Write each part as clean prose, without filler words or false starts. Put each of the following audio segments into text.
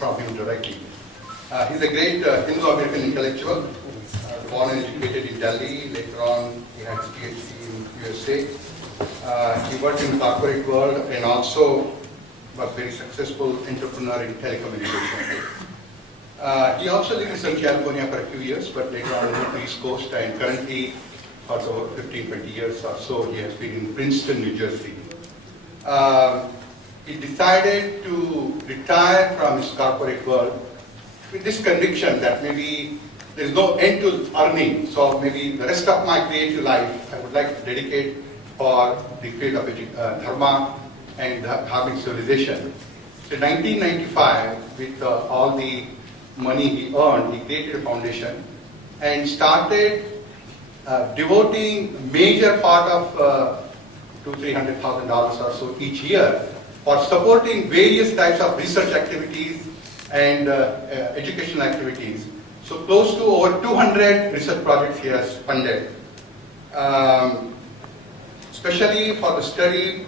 from him directly. He's a great Hindu-American intellectual, born and educated in Delhi. Later on, he had his PhD in USA. He worked in the corporate world and also was very successful entrepreneur in telecommunications. He also lived in Southern California for a few years, but later on moved to the East Coast, and currently for over 15-20 years or so, he has been in Princeton, New Jersey. He decided to retire from his corporate world with this conviction that maybe there is no end to earning, so maybe the rest of my creative life I would like to dedicate for the field of Dharma and Dharmic civilization. So in 1995, with all the money he earned, he created a foundation and started devoting a major part of $200,000-300,000 or so each year for supporting various types of research activities and educational activities. So close to over 200 research projects he has funded, especially for the study,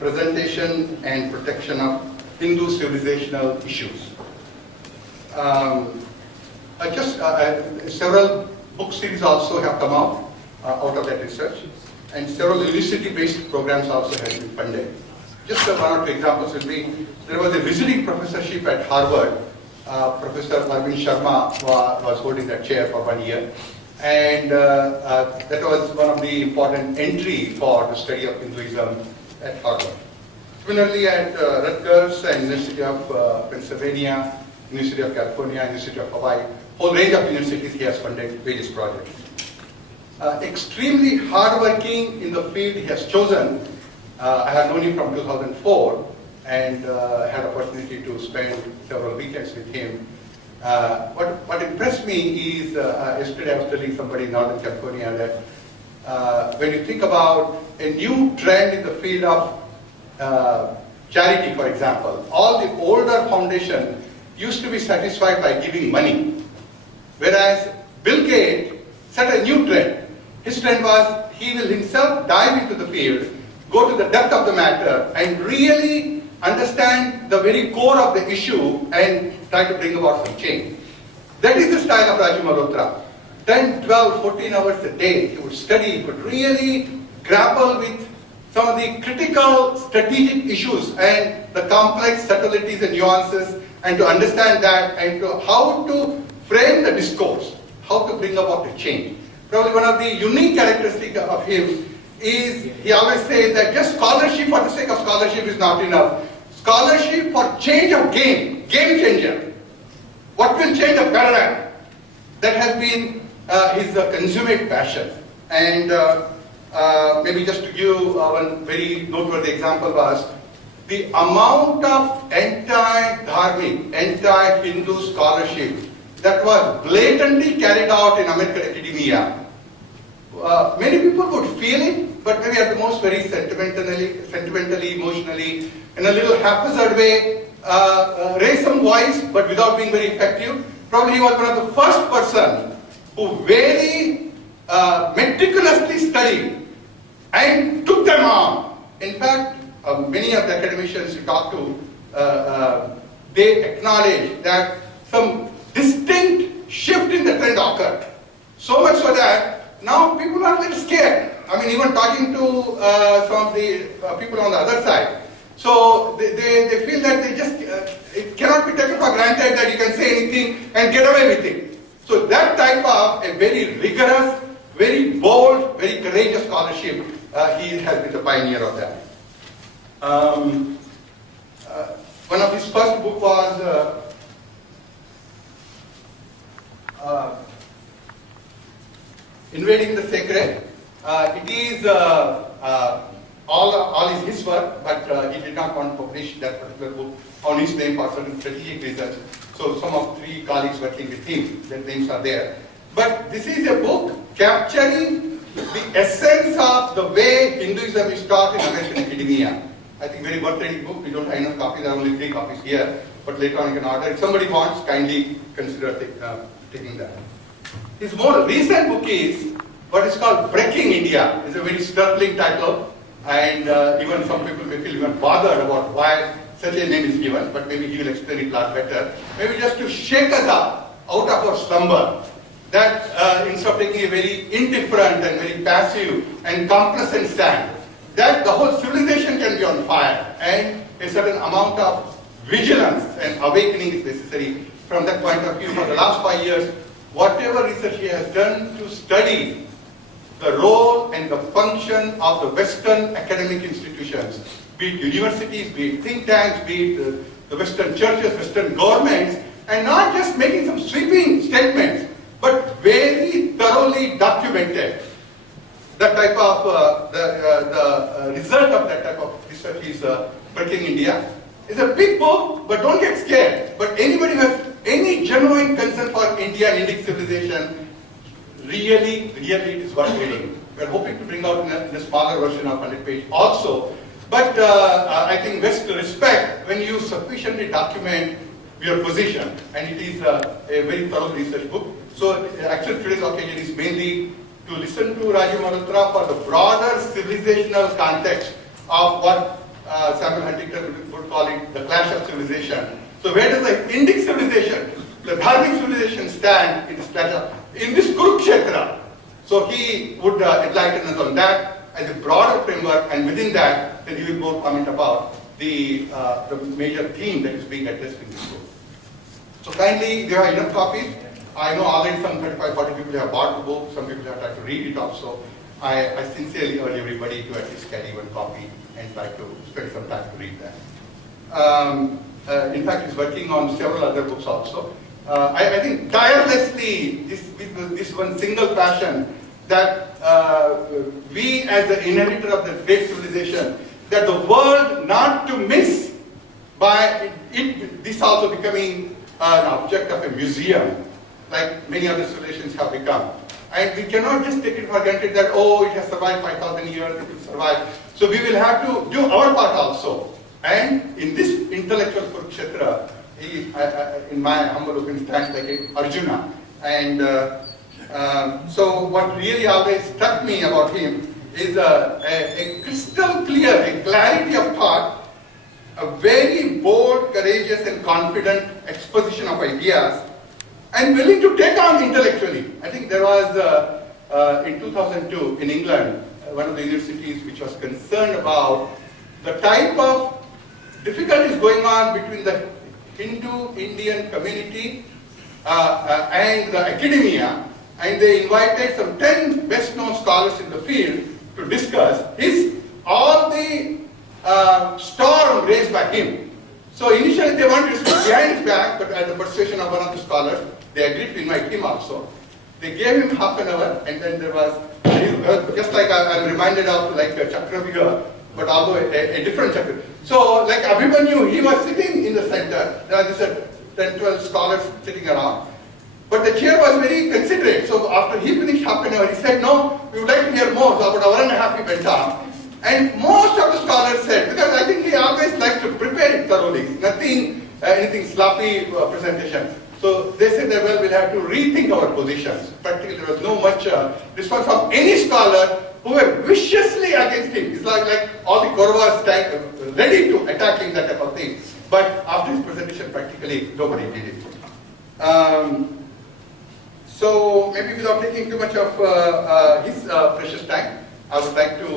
presentation and protection of Hindu civilizational issues. Several book series also have come out of that research, and several university-based programs also have been funded. Just one or two examples will be, there was a visiting professorship at Harvard. Professor Irvine was holding that chair for 1 year, and that was one of the important entry for the study of Hinduism at Harvard. Similarly, at Rutgers and University of Pennsylvania, University of California, University of Hawaii, whole range of universities he has funded various projects. Extremely hardworking in the field he has chosen. I have known him from 2004 and had opportunity to spend several weekends with him. What impressed me is, yesterday I was telling somebody in Northern California that when you think about a new trend in the field of charity, for example, all the older foundations used to be satisfied by giving money, whereas Bill Gates set a new trend. His trend was he will himself dive into the field, go to the depth of the matter, and really understand the very core of the issue and try to bring about some change. That is the style of Rajeev Malhotra. 10, 12, 14 hours a day, he would study, he would really grapple with some of the critical strategic issues and the complex subtleties and nuances, and to understand that and to how to frame the discourse, how to bring about the change. Probably one of the unique characteristics of him is he always says that just scholarship for the sake of scholarship is not enough. Scholarship for change of game changer. What will change the paradigm? That has been his consummate passion. And maybe just to give one very noteworthy example was the amount of anti-Dharmic, anti-Hindu scholarship that was blatantly carried out in American academia. Many people would feel it, but maybe at the most very sentimentally, emotionally, in a little haphazard way, raise some voice, but without being very effective. Probably he was one of the first person who very meticulously studied and took them on. In fact, many of the academicians you talk to, they acknowledge that some distinct shift in the trend occurred. So much so that now people are a little scared. I mean, even talking to some of the people on the other side. So they feel that they just, it cannot be taken for granted that you can say anything and get away with it. So that type of a very rigorous, very bold, very courageous scholarship, he has been the pioneer of that. One of his first book was Invading the Sacred. It is all is his work, but he did not want to publish that particular book on his name for certain strategic reasons. So some of 3 colleagues working with him, their names are there. But this is a book capturing the essence of the way Hinduism is taught in American academia. I think very worth reading book. We don't have enough copies. There are only 3 copies here, but later on you can order. If somebody wants, kindly consider taking that. His more recent book is what is called Breaking India. It's a very startling title, and even some people may feel even bothered about why such a name is given, but maybe he will explain it a lot better. Maybe just to shake us up out of our slumber, that instead of taking a very indifferent and very passive and complacent stand, that the whole civilization can be on fire, and a certain amount of vigilance and awakening is necessary. From that point of view, for the last 5 years, whatever research he has done to study the role and the function of the Western academic institutions, be it universities, be it think tanks, be it the Western churches, Western governments, and not just making some sweeping statements, but very thoroughly documented. That type of, the result of that type of research is Breaking India. It's a big book, but don't get scared. But anybody who has any genuine concern for India and Indic civilization, really it is worth reading. We're hoping to bring out in a smaller version of 100 page also. But I think best to respect when you sufficiently document your position, and it is a very thorough research book. So actually today's occasion is mainly to listen to Rajeev Malhotra for the broader civilizational context of what Samuel Huntington would call it the clash of civilization. So where does the Indic civilization, the Dharmic civilization stand in this clash of, in this Kurukshetra? So he would enlighten us on that as a broader framework, and within that, then he will more comment about the major theme that is being addressed in this book. So kindly, there are enough copies. I know already some 35-40 people have bought the book, some people have tried to read it also. I sincerely urge everybody to at least carry one copy and try to spend some time to read that. In fact, he's working on several other books also. I think tirelessly, this one single passion that we as the inheritor of the great civilization, that the world not to miss by this also becoming an object of a museum, like many other civilizations have become. And we cannot just take it for granted that, oh, it has survived 5,000 years, it will survive. So we will have to do our part also. And in this intellectual Kurukshetra, he, in my humble opinion, stands like a Arjuna. And so what really always struck me about him is a crystal clear, a clarity of thought, a very bold, courageous and confident exposition of ideas, and willing to take on intellectually. I think there was, in 2002 in England, one of the universities which was concerned about the type of difficulties going on between the Hindu-Indian community and the academia, and they invited some 10 best-known scholars in the field to discuss all the storm raised by him. So initially they wanted to speak behind his back, but at the persuasion of one of the scholars, they agreed to invite him also. They gave him half an hour, and then there was, just like I'm reminded of like Chakravyuha, but although a different Chakra. So like Abhimanyu, he was sitting in the center. There were just 10, 12 scholars sitting around. But the chair was very considerate. So after he finished half an hour, he said, no, we would like to hear more. So about an hour and a half he went on. And most of the scholars said, because I think he always liked to prepare it thoroughly, nothing, anything sloppy presentation. So they said that, well, we'll have to rethink our positions. Practically there was no much response from any scholar who were viciously against him. It's like all the Kauravas ready to attack him, that type of thing. But after his presentation, practically nobody did it. So maybe without taking too much of his precious time, I would like to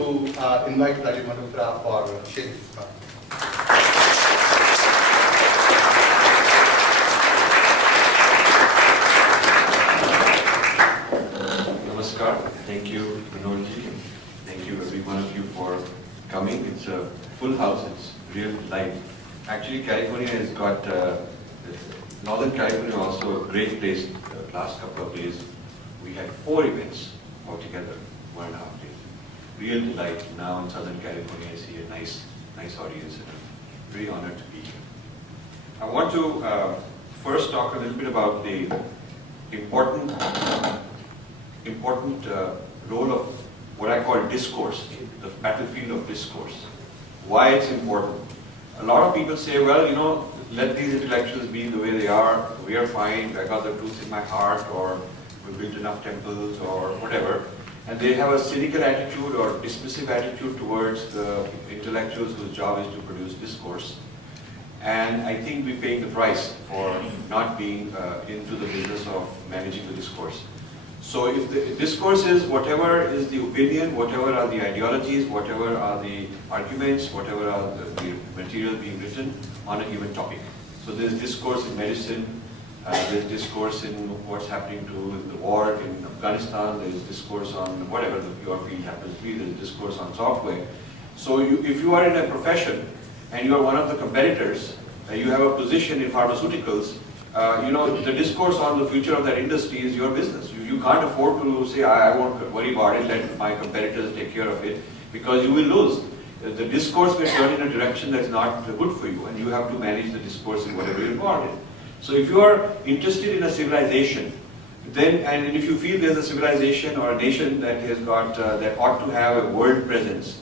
invite Rajeev Malhotra for sharing his thoughts. Namaskar. Thank you, Manojji. Thank you, every one of you, for coming. It's a full house. It's real live. Actually, California has got, Northern California also a great place. The last couple of days, we had 4 events altogether, 1.5 days. Real delight. Now in Southern California, I see a nice audience, and I'm very honored to be here. I want to first talk a little bit about the important role of what I call discourse, the battlefield of discourse. Why it's important. A lot of people say, well, you know, let these intellectuals be the way they are. We are fine. I got the truth in my heart, or we built enough temples, or whatever. And they have a cynical attitude or dismissive attitude towards the intellectuals whose job is to produce discourse. And I think we're paying the price for not being into the business of managing the discourse. So if the discourse is whatever is the opinion, whatever are the ideologies, whatever are the arguments, whatever are the material being written on a given topic. So there's discourse in medicine, there's discourse in what's happening to the war in Afghanistan, there's discourse on whatever your field happens to be, there's discourse on software. So if you are in a profession and you are one of the competitors, you have a position in pharmaceuticals, the discourse on the future of that industry is your business. You can't afford to say, I won't worry about it, let my competitors take care of it, because you will lose. The discourse will turn in a direction that's not good for you, and you have to manage the discourse in whatever you're involved in. So if you are interested in a civilization, then, and if you feel there's a civilization or a nation that has got, that ought to have a world presence,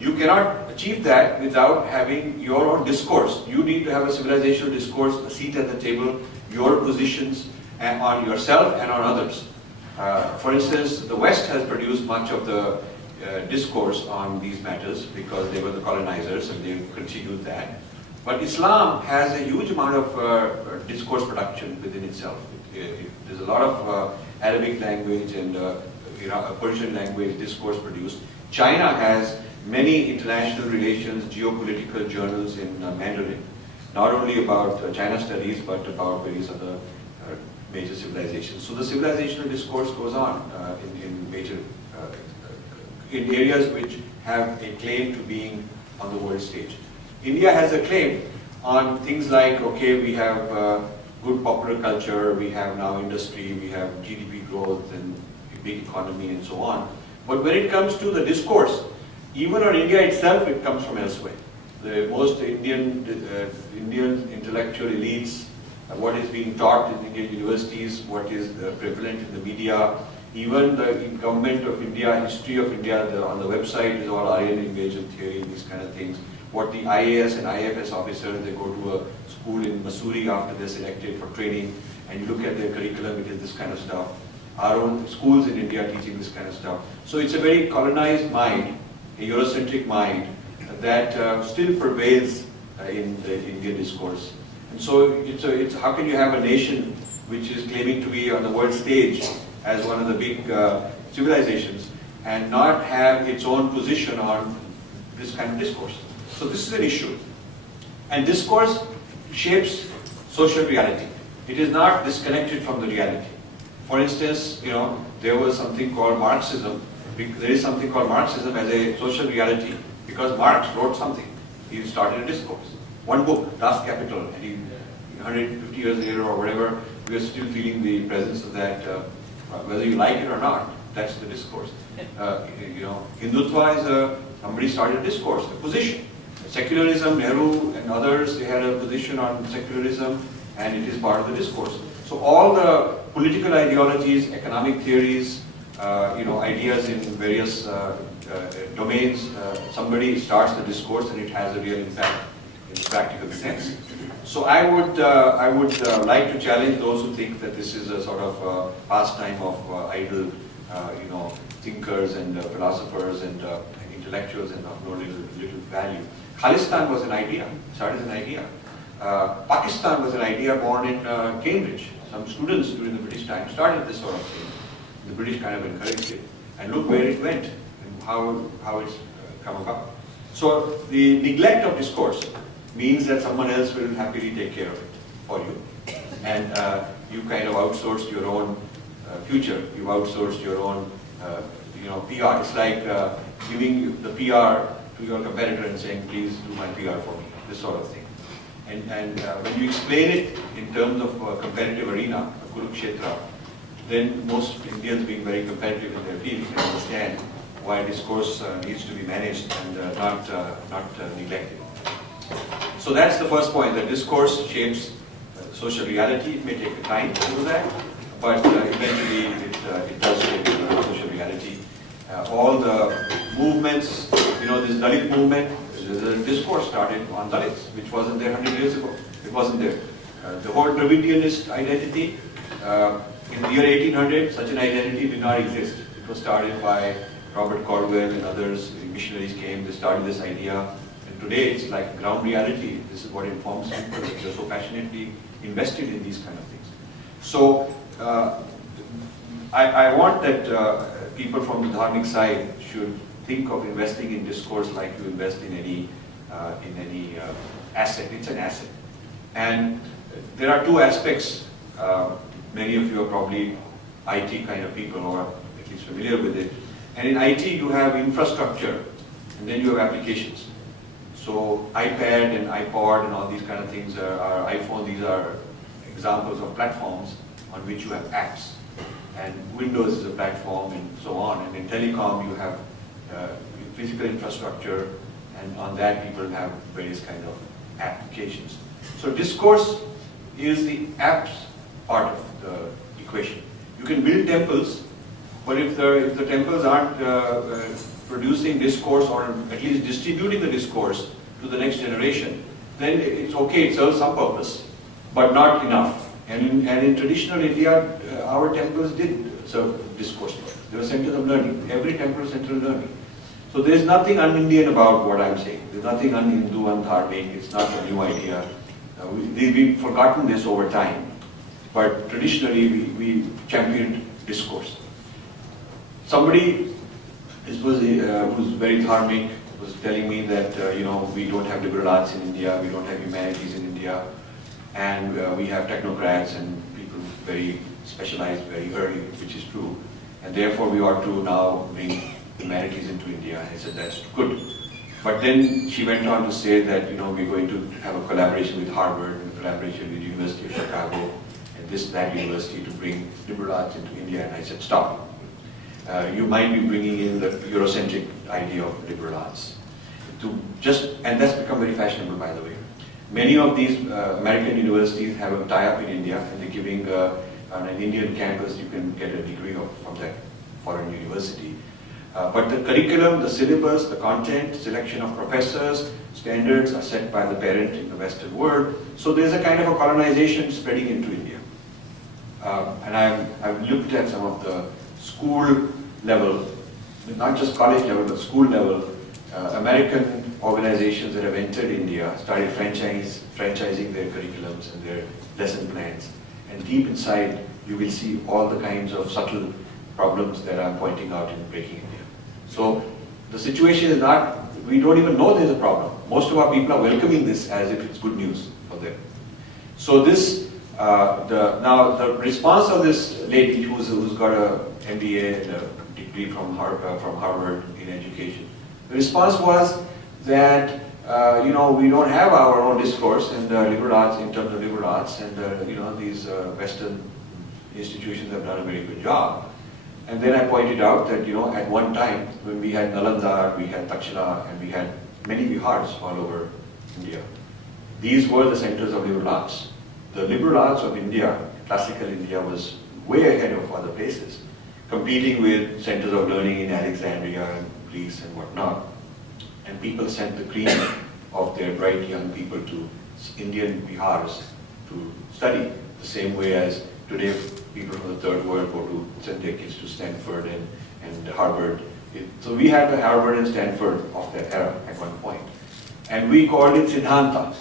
you cannot achieve that without having your own discourse. You need to have a civilizational discourse, a seat at the table, your positions on yourself and on others. For instance, the West has produced much of the discourse on these matters because they were the colonizers and they continued that. But Islam has a huge amount of discourse production within itself. There's a lot of Arabic language and Persian language discourse produced. China has many international relations, geopolitical journals in Mandarin, not only about China studies, but about various other major civilizations. So the civilizational discourse goes on in major, in areas which have a claim to being on the world stage. India has a claim on things like, okay, we have good popular culture, we have now industry, we have GDP growth and a big economy and so on. But when it comes to the discourse, even on India itself, it comes from elsewhere. The most Indian intellectual elites, what is being taught in Indian universities, what is prevalent in the media, even the government of India, history of India, on the website is all Aryan invasion theory, these kind of things. What the IAS and IFS officers, they go to a school in Missouri after they're selected for training, and you look at their curriculum, it is this kind of stuff. Our own schools in India are teaching this kind of stuff. So it's a very colonized mind, a Eurocentric mind that still prevails in the Indian discourse. And so it's how can you have a nation which is claiming to be on the world stage as one of the big civilizations and not have its own position on this kind of discourse? So this is an issue. And discourse shapes social reality. It is not disconnected from the reality. For instance, there was something called Marxism. There is something called Marxism as a social reality because Marx wrote something. He started a discourse. One book, Das Kapital, and 150 years later or whatever, we are still feeling the presence of that, whether you like it or not, that's the discourse. Hindutva is somebody started a discourse, a position. Secularism, Nehru and others, they had a position on secularism and it is part of the discourse. So all the political ideologies, economic theories, ideas in various domains, somebody starts the discourse and it has a real impact in practical sense. So I would like to challenge those who think that this is a sort of pastime of idle, thinkers and philosophers and intellectuals and of no little value. Khalistan was an idea, started as an idea. Pakistan was an idea born in Cambridge. Some students during the British time started this sort of thing. The British kind of encouraged it. And look where it went and how it's come about. So the neglect of discourse means that someone else will happily take care of it for you. And you kind of outsourced your own future. You've outsourced your own PR. It's like giving the PR to your competitor and saying, please do my PR for me, this sort of thing. And when you explain it in terms of a competitive arena, a Kurukshetra, then most Indians being very competitive in their field can understand why discourse needs to be managed and not neglected. So that's the first point, that discourse shapes social reality. It may take time to do that, but eventually it does shape social reality. All the movements, this Dalit movement, the discourse started on Dalits, which wasn't there 100 years ago. It wasn't there. The whole Dravidianist identity, in the year 1800, such an identity did not exist. It was started by Robert Cornwell and others. The missionaries came, they started this idea, and today it's like ground reality. This is what informs people. They're so passionately invested in these kind of things. So I want that people from the dharmic side should think of investing in discourse like you invest in any asset. It's an asset. And there are two aspects. Many of you are probably IT kind of people, or at least familiar with it. And in IT you have infrastructure, and then you have applications. So iPad and iPod and all these kind of things are iPhone, these are examples of platforms on which you have apps. And Windows is a platform and so on. And in telecom you have physical infrastructure, and on that people have various kind of applications. So discourse is the apps part of the equation. You can build temples, but if the temples aren't producing discourse, or at least distributing the discourse to the next generation, then it's okay, it serves some purpose, but not enough. And in traditional India, our temples did serve discourse. They were centers of learning. Every temple is center of learning. So there's nothing un-Indian about what I'm saying. There's nothing un-Hindu, un-Dharmic. It's not a new idea. We've forgotten this over time. But traditionally, we championed discourse. Somebody who's very dharmic was telling me that we don't have liberal arts in India, we don't have humanities in India, and we have technocrats and people very specialized very early, which is true. And therefore, we ought to now bring humanities into India. And I said, that's good. But then she went on to say that we're going to have a collaboration with Harvard, and collaboration with University of Chicago, and that university to bring liberal arts into India. And I said, stop. You might be bringing in the Eurocentric idea of liberal arts. And that's become very fashionable, by the way. Many of these American universities have a tie-up in India, and they're giving on an Indian campus you can get a degree from that foreign university. But the curriculum, the syllabus, the content, selection of professors, standards are set by the parent in the Western world. So there's a kind of a colonization spreading into India. And I've looked at some of the school level, not just college level, but school level, American organizations that have entered India, started franchising their curriculums and their lesson plans. And deep inside, you will see all the kinds of subtle problems that I'm pointing out in Breaking India. So the situation is not, we don't even know there's a problem. Most of our people are welcoming this as if it's good news for them. So this, now the response of this lady who's got a MBA and a degree from Harvard in education, the response was that we don't have our own discourse in liberal arts, in terms of liberal arts, and these Western institutions have done a very good job. And then I pointed out that at one time when we had Nalanda, we had Takshila, and we had many vihars all over India, these were the centers of liberal arts. The liberal arts of India, classical India, was way ahead of other places, competing with centers of learning in Alexandria and Greece and whatnot. And people sent the cream of their bright young people to Indian vihars to study, the same way as today people from the third world send their kids to Stanford and Harvard. So we had the Harvard and Stanford of that era at one point. And we called it Siddhanta.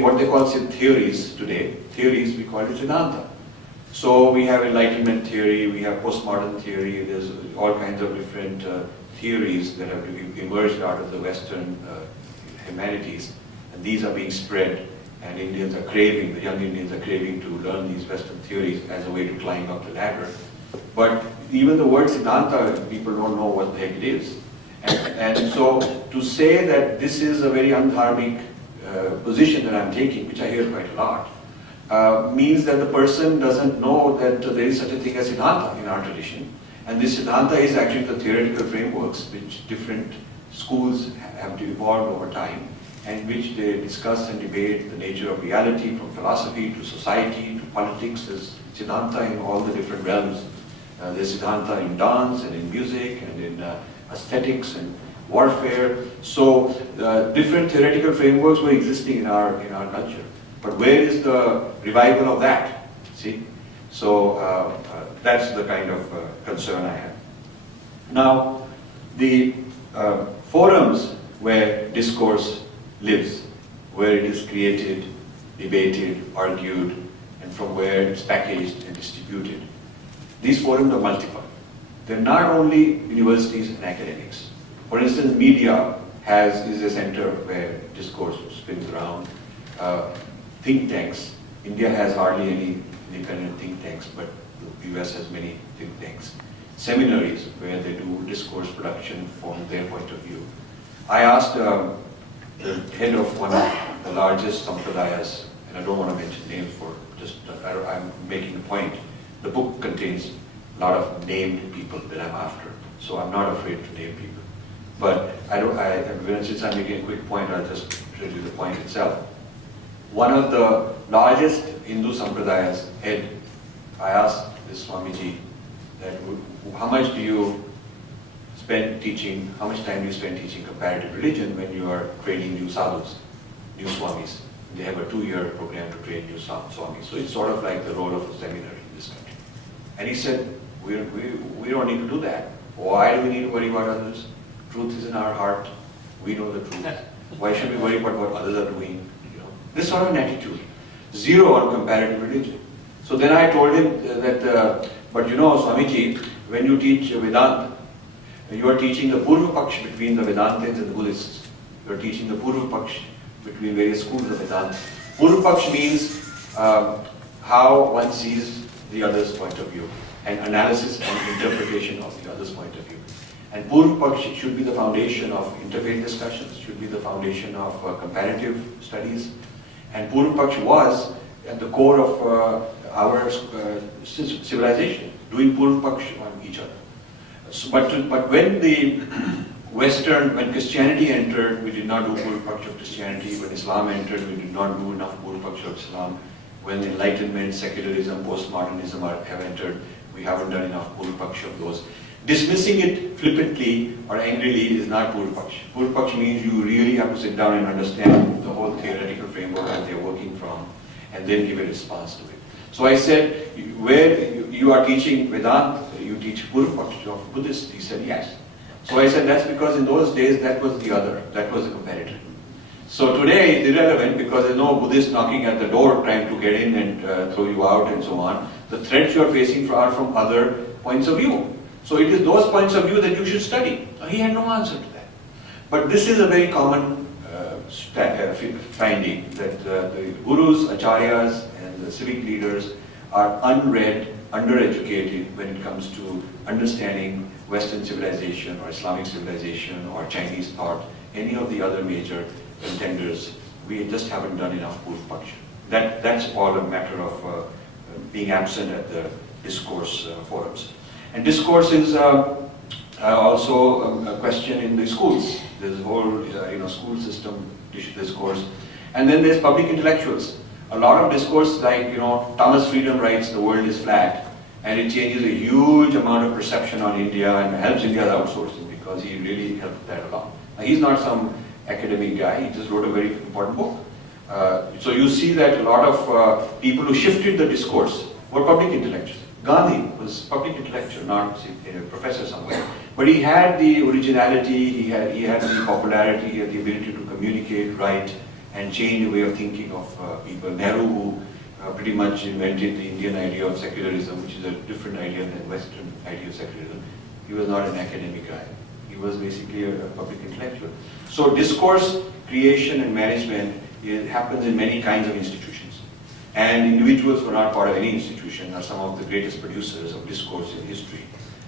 What they call theories today, we call it Siddhanta. So we have Enlightenment theory, we have postmodern theory, there's all kinds of different theories that have emerged out of the Western humanities, and these are being spread, and Indians are craving, the young Indians are craving to learn these Western theories as a way to climb up the ladder. But even the word Siddhanta, people don't know what the heck it is. And so to say that this is a very undharmic position that I'm taking, which I hear quite a lot, means that the person doesn't know that there is such a thing as Siddhanta in our tradition. And this Siddhanta is actually the theoretical frameworks which different schools have evolved over time, and which they discuss and debate the nature of reality, from philosophy to society to politics. There's Siddhanta in all the different realms. There's Siddhanta in dance and in music and in aesthetics and warfare. So different theoretical frameworks were existing in our culture. But where is the revival of that? See? So that's the kind of concern I have. Now, the forums where discourse lives, where it is created, debated, argued, and from where it's packaged and distributed. These forums are multiple. They're not only universities and academics. For instance, media is a center where discourse spins around. Think tanks. India has hardly any independent think tanks, but the US has many think tanks. Seminaries where they do discourse production from their point of view. I asked the head of one of the largest sampradayas, and I don't want to mention names for just, I'm making a point. The book contains a lot of named people that I'm after, so I'm not afraid to name people. But since I'm making a quick point, I'll just tell you the point itself. One of the largest Hindu sampradayas head, I asked this Swamiji that how much do you spend teaching, how much time do you spend teaching comparative religion when you are training new sadhus, new swamis? They have a 2-year program to train new swamis. So it's sort of like the role of a seminary in this country. And he said, we don't need to do that. Why do we need to worry about others? Truth is in our heart. We know the truth. Why should we worry about what others are doing? This sort of an attitude. Zero on comparative religion. So then I told him that, but you know, Swamiji, when you teach Vedanta, you are teaching the Purva Paksh between the Vedantins and the Buddhists. You are teaching the Purva Paksh between various schools of Vedanta. Purva Paksh means how one sees the other's point of view, and analysis and interpretation of the other's point of view. And Purva Paksh should be the foundation of interfaith discussions, should be the foundation of comparative studies. And Purva Paksh was at the core of our civilization, doing Purva Paksh on each other. So, but when the when Christianity entered, we did not do Purva Paksh of Christianity. When Islam entered, we did not do enough Purva Paksh of Islam. When Enlightenment, secularism, postmodernism have entered, we haven't done enough Purva Paksh of those. Dismissing it flippantly or angrily is not Purva Paksh. Purva Paksh means you really have to sit down and understand the whole theoretical framework that they're working from, and then give a response to it. So I said, where you are teaching Vedanta, you teach Purva Paksh of Buddhists? He said, yes. So I said, that's because in those days that was the other, that was the competitor. So today it's irrelevant because there's no Buddhist knocking at the door trying to get in and throw you out and so on. The threats you are facing are from other points of view. So it is those points of view that you should study. He had no answer to that. But this is a very common finding that the gurus, acharyas, and the civic leaders are unread, undereducated when it comes to understanding Western civilization or Islamic civilization or Chinese thought, any of the other major contenders. We just haven't done enough Purva Paksh. That's all a matter of being absent at the discourse forums. And discourse is also a question in the schools. There's a whole school system discourse. And then there's public intellectuals. A lot of discourse like, Thomas Friedman writes, the world is flat. And it changes a huge amount of perception on India and helps India's outsourcing because he really helped that along. Now, he's not some academic guy, he just wrote a very important book. So you see that a lot of people who shifted the discourse were public intellectuals. Gandhi was public intellectual, not a professor somewhere. But he had the originality, he had the popularity, he had the ability to communicate, write, and change the way of thinking of people. Nehru, who pretty much invented the Indian idea of secularism, which is a different idea than Western idea of secularism. He was not an academic guy. He was basically a public intellectual. So discourse creation and management happens in many kinds of institutions. And individuals who are not part of any institution are some of the greatest producers of discourse in history.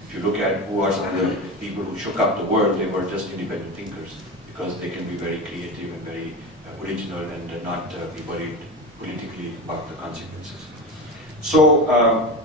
If you look at who are some of the people who shook up the world, they were just independent thinkers because they can be very creative and very original and not be worried politically about the consequences. So